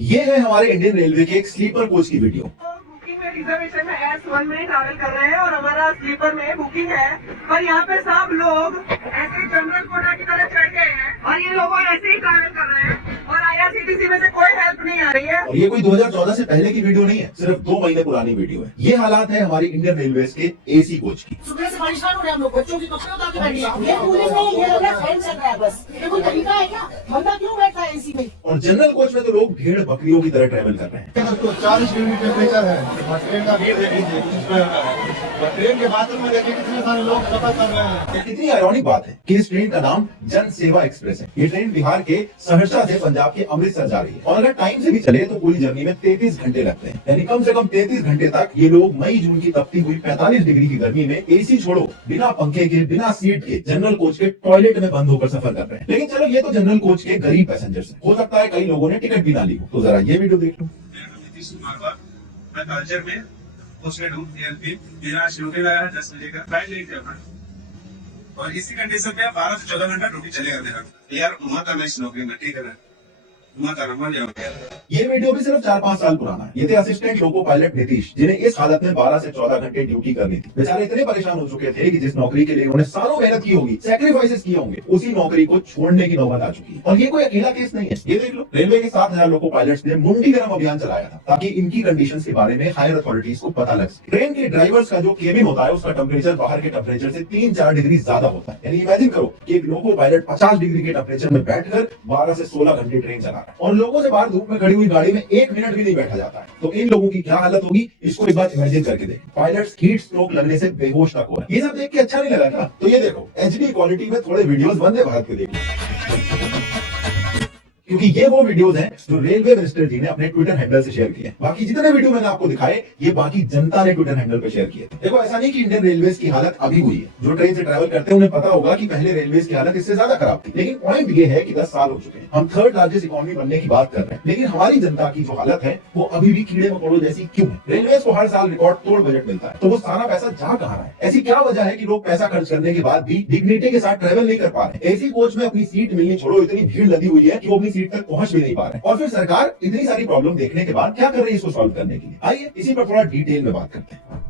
ये है हमारे इंडियन रेलवे के एक स्लीपर कोच की वीडियो। बुकिंग में रिजर्वेशन में S1 में ट्रैवल कर रहे हैं और हमारा स्लीपर में बुकिंग है, पर यहाँ पे सब लोग ऐसे जनरल कोटा की तरह चढ़ गए हैं और ये लोग ऐसे ही ट्रैवल कर रहे हैं और IRCTC में से कोई हेल्प नहीं आ रही है। और ये कोई 2014 से पहले की वीडियो नहीं है, सिर्फ 2 महीने पुरानी वीडियो है। ये हालात है हमारी इंडियन रेलवे के एसी कोच की। सुबह से परेशान हो रहे हैं हम लोग, बच्चों की कपड़े उतार के बैठे हैं। ये पुलिस नहीं, ये लग रहा है फैन चल रहा है बस। ये कोई तरीका है क्या? बंदा क्यों बैठा है एसी में? और जनरल कोच में तो लोग भेड़ बकरियों की तरह ट्रेवल कर रहे हैं। तो 40 डिग्री टेम्परेचर है और ट्रेन का भीड़ देख लीजिए कितना होता है। और ट्रेन के बाथरूम में देखिए कितने सारे लोग सफर कर रहे हैं। कितनी आयरॉनिक बात है कि इस ट्रेन का नाम जन सेवा एक्सप्रेस है। ये ट्रेन बिहार के सहरसा से पंजाब के अमृतसर जा रही है और अगर टाइम से भी चले तो पूरी जर्नी में 33 घंटे लगते हैं। यानी कम से कम 33 घंटे तक ये लोग मई जून की तपती हुई 45 डिग्री की गर्मी में एसी छोड़ो बिना पंखे के बिना सीट के जनरल कोच के टॉयलेट में बंद होकर सफर कर रहे हैं। लेकिन चलो ये तो जनरल कोच के गरीब पैसेंजर्स हैं। हो सकता है कई लोगों ने टिकट भी ना ली हो। तो जरा ये वीडियो देख लो। मैं कल्चर में पोस्टेड हूँ एएलपी। मेरा शेड्यूल आया है 10 बजे का फ्लाइट लेके अपना और इसी कंडीशन पे 12 से 14 घंटा ड्यूटी चलेगा मेरा। यार हुआ था मैं इस नौकरी में, ठीक है ना, हुआ था नंबर जाओ। ये वीडियो भी सिर्फ 4-5 साल पुराना है। ये थे असिस्टेंट लोको पायलट नीतीश, जिन्हें इस हालत में 12 से 14 घंटे ड्यूटी करनी थी। बेचारे इतने परेशान हो चुके थे कि जिस नौकरी के लिए उन्होंने सालों मेहनत की होगी, सैक्रिफाइसेस किए होंगे, उसी नौकरी को छोड़ने की नौबत आ चुकी है। और ये कोई अकेला केस नहीं है। ये देख लो, रेलवे के 7,000 लोको पायलट्स ने मुंडी गरम अभियान चलाया था ताकि इनकी कंडीशंस के बारे में हायर अथॉरिटीज को पता लग सके। ट्रेन के ड्राइवर्स का जो केबिन होता है उसका टेम्परेचर बाहर के टेम्परेचर से 3-4 डिग्री ज्यादा होता है। यानी इमेजिन करो कि एक लोको पायलट 50 डिग्री के टेम्परेचर में बैठकर 12 से 16 घंटे ट्रेन चला रहा है और लोगों से बाहर धूप में खड़ी हुई गाड़ी में 1 मिनट भी नहीं बैठा जाता है। तो इन लोगों की क्या हालत होगी, इसको एक बार इमेजिन करके देखो। पायलट्स हीट स्ट्रोक लगने से बेहोश तक हो रहे हैं। ये सब देख के अच्छा नहीं लगा क्या? तो ये देखो HD क्वालिटी में थोड़े वीडियोस वंदे भारत के देखो, क्योंकि ये वो वीडियोस हैं जो रेलवे मिनिस्टर जी ने अपने ट्विटर हैंडल से शेयर किए। बाकी जितने वीडियो मैंने आपको दिखाए ये बाकी जनता ने ट्विटर हैंडल पे शेयर किए थे। देखो, ऐसा नहीं कि इंडियन रेलवेज की हालत अभी हुई है। जो ट्रेन से ट्रैवल करते हैं उन्हें पता होगा कि पहले रेलवेज की हालत इससे ज्यादा खराब थी। लेकिन पॉइंट ये है कि 10 साल हो चुके हैं, हम 3rd लार्जेस्ट इकोनॉमी बनने की बात कर रहे हैं, लेकिन हमारी जनता की जो हालत है वो अभी भी कीड़े मकोड़ों जैसी क्यों है? रेलवेज को हर साल रिकॉर्ड तोड़ बजट मिलता है, तो वो सारा पैसा जा कहां रहा है? ऐसी क्या वजह है कि लोग पैसा खर्च करने के बाद भी डिग्निटी के साथ ट्रेवल नहीं कर पा रहे? एसी कोच में अपनी सीट मिलनी छोड़ो, इतनी भीड़ लगी हुई है कि वो अपनी सीट तक पहुंच भी नहीं पा रहे। और फिर सरकार इतनी सारी प्रॉब्लम देखने के बाद क्या कर रही है इसको सॉल्व करने के लिए? आइए इसी पर थोड़ा डिटेल में बात करते हैं।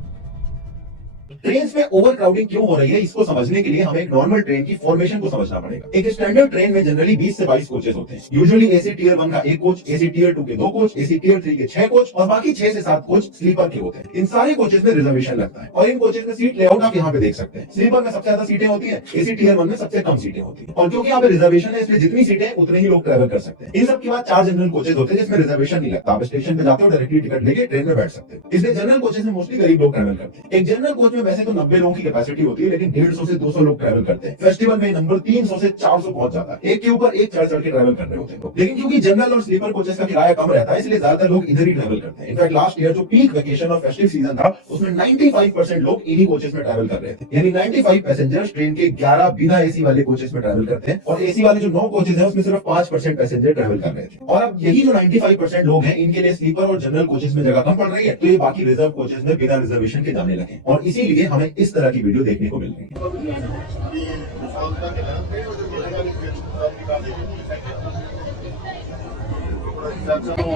ट्रेन में ओवर क्राउडिंग क्यों हो रही है, इसको समझने के लिए हमें एक नॉर्मल ट्रेन की फॉर्मेशन को समझना पड़ेगा। एक स्टैंडर्ड ट्रेन में जनरली 20 से 22 कोचेस होते हैं। यूजुअली एसी टियर 1 का 1 कोच, एसी टियर 2 के 2 कोच, एसी टियर 3 के 6 कोच और बाकी 6 से 7 कोच स्लीपर के होते हैं। इन सारे कोचेस में रिजर्वेशन लगता है और इन कोचेस में सीट लेआउट आप यहाँ पे देख सकते हैं। स्लीपर में सबसे ज्यादा सीटें होती है, एसी टियर 1 में सबसे कम सीटें होती है। और क्योंकि यहाँ पे रिजर्वेशन है इसलिए जितनी सीटें उतने ही लोग ट्रेवल कर सकते हैं। इन सब के बाद 4 जनरल कोचेस होते हैं जिसमें रिजर्वेशन नहीं लगता। आप स्टेशन पे जाते हो, डायरेक्टली टिकट लेके ट्रेन में बैठ सकते हो। इसलिए जनरल कोचेस में मोस्टली गरीब लोग ट्रेवल करते हैं। एक जनरल कोच में वैसे तो 90 लोगों की कैपेसिटी होती है, लेकिन 150 से 200 लोग ट्रैवल करते हैं। फेस्टिवल में नंबर 300 से 400 पहुंच जाता है। एक के ऊपर एक चढ़ चढ़ के ट्रैवल कर रहे होते हैं। लेकिन क्योंकि जनरल और स्लीपर कोचेस का किराया कम रहता है इसलिए ज्यादातर लोग इधर ही ट्रैवल करते हैं। इनफैक्ट लास्ट ईयर जो पीक वेकेशन और फेस्टिव सीजन था उसमें 95% लोग इन्हीं कोचेस में ट्रैवल कर रहे थे। यानी 95 पैसेंजर्स ट्रेन के 11 बिना एसी वाले कोचेस में ट्रैवल करते हैं और एसी वाले जो 9 कोचेस हैं उसमें सिर्फ 5% पैसेंजर ट्रैवल कर रहे थे। और अब यही जो 95% लोग हैं इनके लिए स्लीपर और जनरल कोचेस में जगह कम पड़ रही है, तो ये बाकी रिजर्व कोचेस में बिना रिजर्वेशन के जाने लगे और इसीलिए हमें इस तरह की वीडियो देखने को मिल रही है।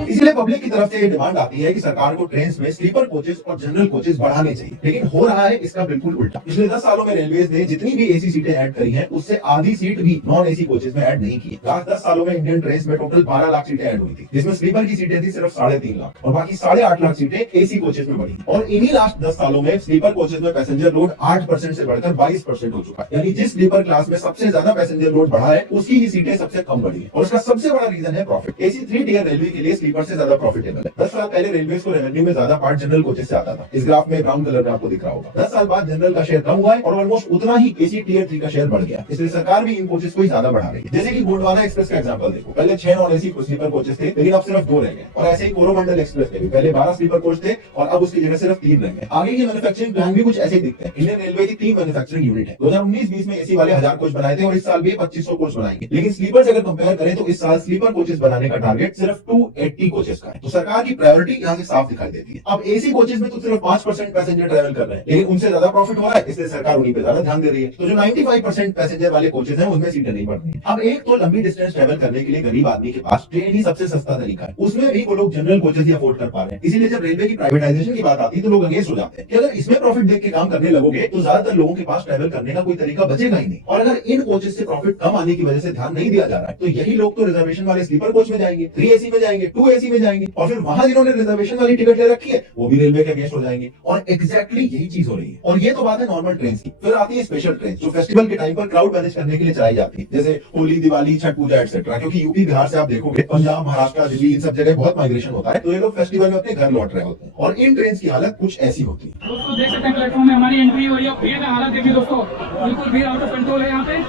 इसलिए पब्लिक की तरफ से ये डिमांड आती है कि सरकार को ट्रेन में स्लीपर कोचेस और जनरल कोचेस बढ़ाने चाहिए। लेकिन हो रहा है इसका बिल्कुल उल्टा। पिछले 10 सालों में रेलवेज ने जितनी भी एसी सीटें ऐड करी हैं उससे आधी सीट भी नॉन एसी कोचेस में ऐड नहीं की। लास्ट 10 सालों में इंडियन ट्रेन में टोटल 12 लाख सीटें ऐड हुई थी, जिसमें स्लीपर की सीटें थी सिर्फ 3.5 लाख और बाकी 8.5 लाख सीटें एसी कोचेस में बढ़ी। और इन्हीं लास्ट 10 सालों में स्लीपर कोचेस में पैसेंजर लोड 8% से बढ़कर 22% हो चुका है। यानी जिस स्लीपर क्लास में सबसे ज्यादा पैसेंजर लोड बढ़ा है उसकी ही सीटें सबसे कम बढ़ी है। और उसका सबसे बड़ा रीजन है प्रॉफिट। एसी 3 टियर रेलवे के लिए स्लीपर से ज्यादा प्रॉफिटेबल है। 10 साल पहले रेलवे को रेवेन्यू में ज्यादा पार्ट जनरल कोचेस से आता था। इस ग्राफ में ब्राउन कलर में आपको दिख रहा होगा। 10 साल बाद जनरल का शेयर कम हुआ है और ऑलमोस्ट उतना ही एसी टियर 3 का शेयर बढ़ गया। इसलिए सरकार भी इन कोचेस को ही ज्यादा बढ़ा रही है। जैसे कि गोंडवाना एक्सप्रेस का एग्जांपल देखो, पहले 6 नॉन एसी स्लीपर कोचेस थे लेकिन अब सिर्फ 2 रह गए। और ऐसे ही कोरोमंडल एक्सप्रेस में भी पहले 12 स्लीपर कोच थे और अब उसकी जगह सिर्फ 3 रह गए। आगे के मैन्युफैक्चरिंग प्लान भी कुछ ऐसे ही दिखते हैं। इंडियन रेलवे की 3 मैन्युफैक्चरिंग यूनिट है। 2019-20 में एसी वाले 1000 कोच बनाए थे और इस साल भी 2500 कोच बनाएंगे। लेकिन स्लीपर से अगर कंपेयर करें तो इस साल स्लीपर कोचेस बनाने का टारगेट सिर्फ 280 कोचेस का है। तो सरकार की प्रायोरिटी यहाँ से साफ दिखाई देती है। अब एसी कोचेस में तो सिर्फ 5% पैसेंजर ट्रैवल कर रहे हैं, लेकिन उनसे ज्यादा प्रॉफिट हो रहा है, इसलिए सरकार उन्हीं पे ज्यादा ध्यान दे रही है। तो जो 95% पैसेंजर वाले कोचेस हैं उनमें सीटें नहीं बढ़ रही। अब एक तो लंबी डिस्टेंस ट्रैवल करने के लिए गरीब आदमी के पास ट्रेन ही सबसे सस्ता तरीका है, उसमें भी वो लोग जनरल कोचेस ही अफोर्ड कर पा रहे हैं। इसीलिए जब रेलवे की प्राइवेटाइजेशन की बात आती है तो लोग अगेंस्ट हो जाते हैं कि अगर इसमें प्रॉफिट देख के काम करने लगोगे तो ज्यादातर लोगों के पास ट्रैवल करने का कोई तरीका बचेगा ही नहीं। और अगर इन कोचेस से प्रॉफिट कम आने की वजह से ध्यान नहीं दिया जा रहा है तो यही लोग तो रिजर्वेशन वाले स्लीपर कोच में जाएंगे, 3 एसी में जाएंगे, 2 एसी में जाएंगे, और फिर वहां जिन्होंने रिजर्वेशन वाली टिकट ले रखी है वो भी रेलवे के अगेंस्ट हो जाएंगे। और एग्जैक्टली यही चीज हो रही है। और ये तो बात है नॉर्मल ट्रेन की। फिर आती है स्पेशल ट्रेन जो फेस्टिवल के टाइम पर क्राउड मैनेज करने के लिए चलाई जाती है, जैसे होली, दिवाली, छठ पूजा एक्सेट्रा। क्योंकि यूपी बिहार से आप देखोगे पंजाब, महाराष्ट्र, दिल्ली, इन सब जगह बहुत माइग्रेशन होता है, तो ये लोग फेस्टिवल में अपने घर लौट रहे होते हैं। और इन ट्रेन की हालत कुछ ऐसी होती है। दोस्तों देख सकते हैं प्लेटफॉर्म में हमारी एंट्री हो रही है। भीड़ का हालत देखिए दोस्तों, बिल्कुल भीड़ आउट ऑफ कंट्रोल है यहाँ पे।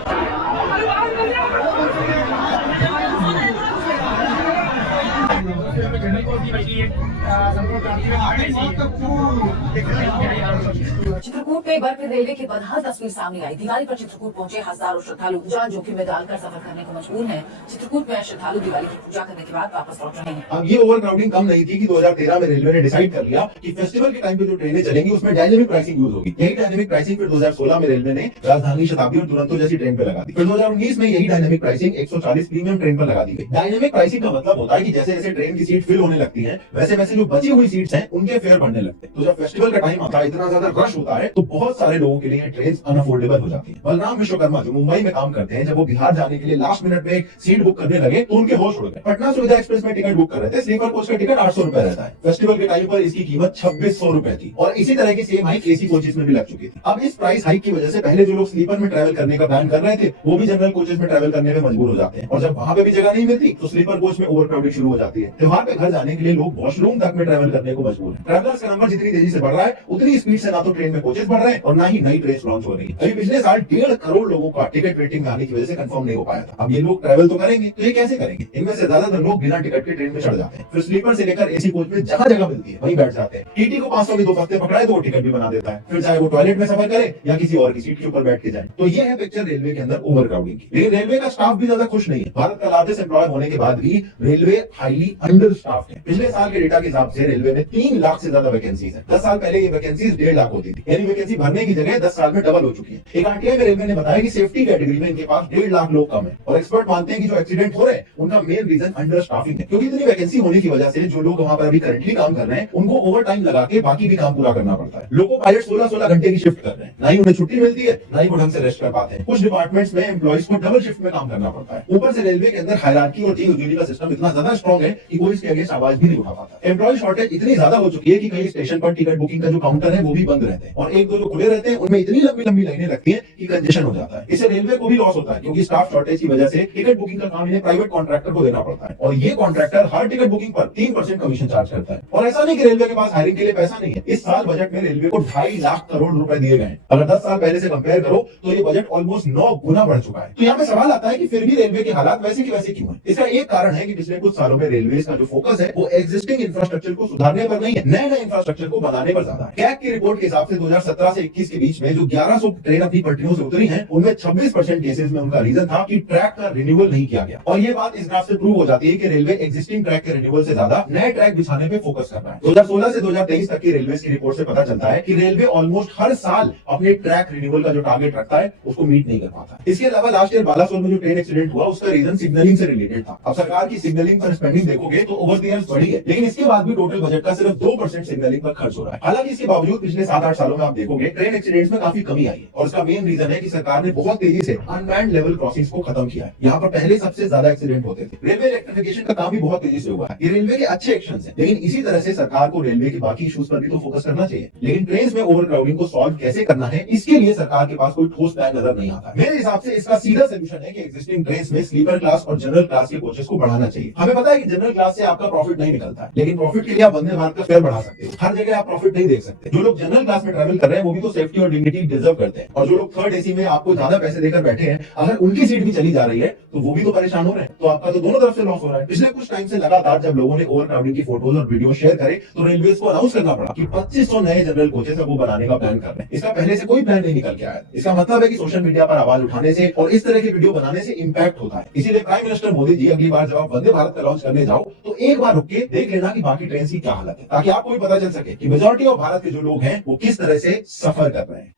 चित्रकूट में एक बार फिर रेलवे की बदहाल तस्वीर सामने आई। दिवाली पर चित्रकूट पहुंचे हजारों श्रद्धालु जान जोखिम में डालकर सफर करने को मजबूर हैं। चित्रकूट में श्रद्धालु दिवाली की पूजा करने के बाद वापस लौट रहे हैं। अब ये ओवर क्राउडिंग कम नहीं थी कि 2013 में रेलवे ने डिसाइड कर लिया कि फेस्टिवल के टाइम पे जो ट्रेनें चलेंगी उसमें डायनेमिक प्राइसिंग यूज होगी। यही डायनेमिक प्राइसिंग फिर 2016 में रेलवे ने राजधानी, शताब्दी और दुरंतो जैसी ट्रेन पे लगा दी। फिर 2019 में यही डायनेमिक प्राइसिंग 140 प्रीमियम ट्रेन पर लगा दी गई। डायनेमिक प्राइसिंग का मतलब होता है कि जैसे जैसे ट्रेन की सीट फिल होने लगती है वैसे वैसे जो बची हुई सीट्स हैं उनके फेयर बढ़ने लगते हैं। तो जब फेस्टिवल का टाइम आता है, इतना ज्यादा रश होता है, तो बहुत सारे लोगों के लिए ट्रेन अनअफोर्डेबल हो जाती है। बलराम विश्वकर्मा जो मुंबई में काम करते हैं, जब वो बिहार जाने के लिए लास्ट मिनट में एक सीट बुक करने लगे तो उनके होश उड़ गए। पटना सुविधा एक्सप्रेस में टिकट बुक कर रहे थे, स्लीपर कोच का टिकट 800 रुपए रहता है। फेस्टिवल के टाइम पर इसकी कीमत 2600 रुपए थी। और इसी तरह की सेम हाइक एसी कोचेस में भी लग चुकी थी। अब इस प्राइस हाइक की वजह से पहले जो लोग स्लीपर में ट्रैवल करने का प्लान कर रहे थे वो भी जनरल कोचेस में ट्रैवल करने में मजबूर हो जाते हैं। और जब वहां पे भी जगह नहीं मिलती तो स्लीपर कोच में ओवर क्राउडिंग शुरू हो जाती है। त्योहार पे घर जाने के लिए लोग वॉशरूम तक में ट्रैवल करने को मजबूर है। ट्रैवलर्स का नंबर जितनी तेजी से बढ़ रहा है उतनी स्पीड से ना तो ट्रेन में कोचेस बढ़ रहे हैं और ना ही नई ट्रेन लॉन्च हो रही है। अभी पिछले साल 1.5 करोड़ लोगों का टिकट वेटिंग में आने की वजह से कंफर्म नहीं हो पाया था। अब ये लोग ट्रैवल तो करेंगे तो ये कैसे करेंगे? इनमें से ज्यादातर लोग बिना टिकट के ट्रेन में चढ़ जाते हैं, फिर स्लीपर से लेकर एसी कोच में जहां जगह मिलती है वहीं बैठ जाते हैं। टीटी को 500 के 2 हफ्ते पकड़ाए तो वो टिकट भी बना देता है, फिर चाहे वो टॉयलेट में सफर करे या किसी और की सीट के ऊपर बैठ के जाए। तो ये है पिक्चर रेलवे के अंदर ओवर क्राउडिंग की। लेकिन रेलवे का स्टाफ भी ज्यादा खुश नहीं है। भारत का लार्जेस्ट एम्प्लॉयर होने के बाद भी रेलवे हाईली अंडर स्टाफ है। पिछले साल के डेटा के हिसाब से रेलवे में 3 लाख से ज्यादा वैकेंसीज है। 10 साल पहले ये वैकेंसीज 1.5 लाख होती थी, यानी वैकेंसी भरने की जगह 10 साल में डबल हो चुकी है। एक आरटीआई में रेलवे ने बताया कि सेफ्टी कैटेगरी में इनके पास 1.5 लाख लोग कम है। और एक्सपर्ट मानते हैं कि जो एक्सीडेंट हो रहे हैं उनका मेन रीजन अंडर स्टाफिंग है, क्योंकि इतनी वैकेंसी होने की वजह से जो लोग वहां पर अभी करंटली काम कर रहे हैं उनको ओवर टाइम लगा के बाकी भी काम पूरा करना पड़ता है। लोको पायलट 16-16 घंटे की शिफ्ट कर रहे हैं, ना ही उन्हें छुट्टी मिलती है ना ही वो ढंग से रेस्ट कर पाते हैं। कुछ डिपार्टमेंट्स में एम्प्लॉइज को डबल शिफ्ट में काम करना पड़ता है। ऊपर से रेलवे के अंदर हायरार्की और टीम यूनिटी का सिस्टम इतना ज्यादा स्ट्रॉन्ग है कि कोई इसके अगेंस्ट आवाज भी नहीं उठा पाता। एम्प्लॉय शॉर्टेज इतनी ज्यादा हो चुकी है कि कई स्टेशन पर टिकट बुकिंग का जो काउंटर है वो भी बंद रहते हैं और एक दो जो खुले रहते हैं उनमें इतनी लंबी लंबी लाइनें लगती हैं कि कंजेशन हो जाता है। इससे रेलवे को भी लॉस होता है क्योंकि स्टाफ शॉर्टेज की वजह से टिकट बुकिंग का काम इन्हें प्राइवेट कॉन्ट्रैक्टर को देना पड़ता है और ये कॉन्ट्रैक्टर हर टिकट बुकिंग पर 3% कमीशन चार्ज करता है। और ऐसा नहीं कि रेलवे के पास हायरिंग के लिए पैसा नहीं है। इस साल बजट में रेलवे को 2.5 लाख करोड़ रुपए दिए गए। अगर 10 साल पहले से कंपेयर करो तो ये बजट ऑलमोस्ट 9 गुना बढ़ चुका है। तो यहाँ पे सवाल आता है कि फिर भी रेलवे के हालात वैसे की वैसे क्यों है? इसका एक कारण है कि पिछले कुछ सालों में रेलवे का जो फोकस है वो एग्जिस्टिंग इंफ्रास्ट्रक्चर को सुधारने पर नहीं है, नए इंफ्रास्ट्रक्चर को बनाने पर ज्यादा है। कैग की रिपोर्ट के हिसाब से 2017 से 21 के बीच में जो 1100 ट्रेन अपनी पटरियों से उतरी हैं उनमें 26% केसेस में उनका रीजन था कि ट्रैक का रिन्यूअल नहीं किया गया। और ये बात इस ग्राफ से प्रूव हो जाती है कि रेलवे एग्जिस्टिंग ट्रैक के रिन्यूअल से ज्यादा नए ट्रैक बिछाने पे फोकस कर रहा है। 2016 से 2023 तक की रेलवे की रिपोर्ट से पता चलता है कि रेलवे ऑलमोस्ट हर साल अपने ट्रैक रिन्यूअल का जो टारगेट रखता है उसको मीट नहीं कर पाता। इसके अलावा लास्ट ईयर बालासोर में जो ट्रेन एक्सीडेंट हुआ उसका रीजन सिग्नलिंग से रिलेटेड था। अब सरकार की सिग्नलिंग पर स्पेंडिंग देखोगे तो ओवर द ईयर्स बढ़ी है, लेकिन इसके बाद भी टोटल बजट का सिर्फ 2% सिग्नलिंग पर खर्च हो रहा है। हालांकि इसके बावजूद पिछले 7-8 सालों में आप देखोगे ट्रेन एक्सीडेंट्स में काफी कमी आई है और इसका मेन रीजन है कि सरकार ने बहुत तेजी से अनमैन्ड लेवल क्रॉसिंग्स को खत्म किया है। यहाँ पर पहले सबसे ज्यादा एक्सीडेंट होते थे। रेलवे इलेक्ट्रिफिकेशन का काम भी बहुत तेजी से हुआ है। ये रेलवे के अच्छे एक्शन है, लेकिन इसी तरह से सरकार को रेलवे के बाकी इश्यूज पर भी तो फोकस करना चाहिए। लेकिन ट्रेन में ओवर क्राउडिंग को सॉल्व कैसे करना है इसके लिए सरकार के पास कोई ठोस प्लान नजर नहीं आता। मेरे हिसाब से इसका सीधा सोल्यूशन है कि एग्जिस्टिंग ट्रेन में स्लीपर क्लास और जनरल क्लास के कोचेस को बढ़ाना चाहिए। हमें पता है कि जनरल क्लास से आपका प्रॉफिट नहीं निकलता है, लेकिन प्रॉफिट के लिए आप वंदे भारत का फेयर बढ़ा सकते हो। हर जगह आप प्रॉफिट नहीं देख सकते। जो लोग जनरल क्लास में ट्रैवल कर रहे हैं वो भी तो सेफ्टी और डिग्निटी डिजर्व करते हैं और जो लोग थर्ड एसी में आपको ज्यादा पैसे देकर बैठे हैं अगर उनकी सीट भी चली जा रही है तो वो भी तो परेशान हो रहे हैं। तो आपका तो दोनों तरफ से लॉस हो रहा है। पिछले कुछ टाइम से लगातार जब लोगों ने ओवर क्राउडिंग की फोटोज और वीडियो शेयर करे तो रेलवे को अनाउंस करना पड़ा कि 2500 नए जनरल कोचेस अब वो बनाने का प्लान कर रहे हैं। इसका पहले से कोई प्लान नहीं निकल के आया। इसका मतलब है कि सोशल मीडिया पर आवाज उठाने से और इस तरह की वीडियो बनाने से इंपैक्ट होता है। इसीलिए प्राइम मिनिस्टर मोदी जी अगली बार जब आप वंदे भारत का लॉन्च करने जाओ तो एक बार रुक के देख लेना कि बाकी ट्रेन की क्या हालत है, ताकि आपको भी पता चल सके कि मेजॉरिटी ऑफ भारत के जो लोग हैं वो किस तरह से सफर कर रहे हैं।